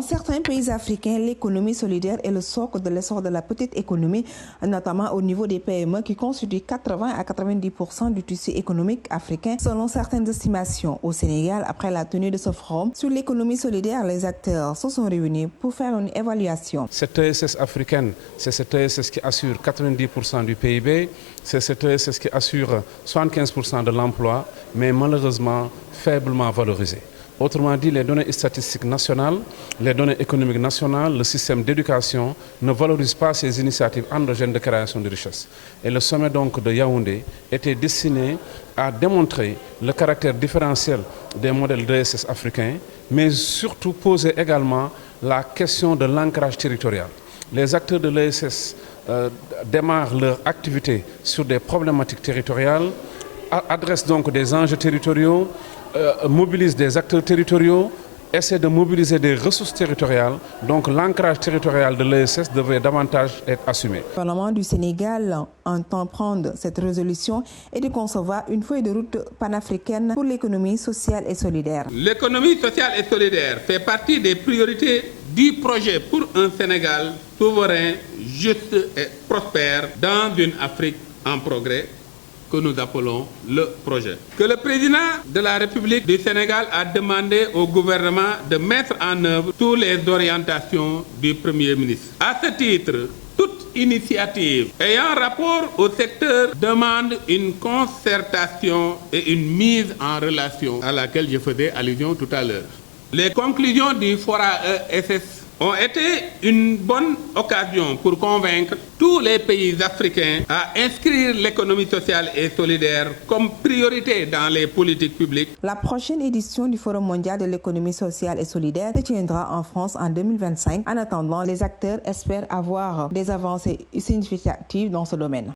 Dans certains pays africains, l'économie solidaire est le socle de l'essor de la petite économie, notamment au niveau des PME qui constituent 80 à 90% du tissu économique africain, selon certaines estimations. Au Sénégal, après la tenue de ce forum sur l'économie solidaire, les acteurs se sont réunis pour faire une évaluation. Cette ESS africaine, c'est cette ESS qui assure 90% du PIB, c'est cette ESS qui assure 75% de l'emploi, mais malheureusement faiblement valorisée. Autrement dit, les données statistiques nationales, les données économiques nationales, le système d'éducation ne valorisent pas ces initiatives endogènes de création de richesse. Et le sommet donc de Yaoundé était destiné à démontrer le caractère différentiel des modèles d'ESS africains, mais surtout poser également la question de l'ancrage territorial. Les acteurs de l'ESS démarrent leur activité sur des problématiques territoriales, adressent donc des enjeux territoriaux, mobilise des acteurs territoriaux, essaie de mobiliser des ressources territoriales. Donc l'ancrage territorial de l'ESS devrait davantage être assumé. Le Parlement du Sénégal entend prendre cette résolution et de concevoir une feuille de route panafricaine pour l'économie sociale et solidaire. L'économie sociale et solidaire fait partie des priorités du projet pour un Sénégal souverain, juste et prospère dans une Afrique en progrès, que nous appelons le projet. Que le président de la République du Sénégal a demandé au gouvernement de mettre en œuvre toutes les orientations du Premier ministre. À ce titre, toute initiative ayant rapport au secteur demande une concertation et une mise en relation à laquelle je faisais allusion tout à l'heure. Les conclusions du Fora ESS ont été une bonne occasion pour convaincre tous les pays africains à inscrire l'économie sociale et solidaire comme priorité dans les politiques publiques. La prochaine édition du Forum mondial de l'économie sociale et solidaire se tiendra en France en 2025. En attendant, les acteurs espèrent avoir des avancées significatives dans ce domaine.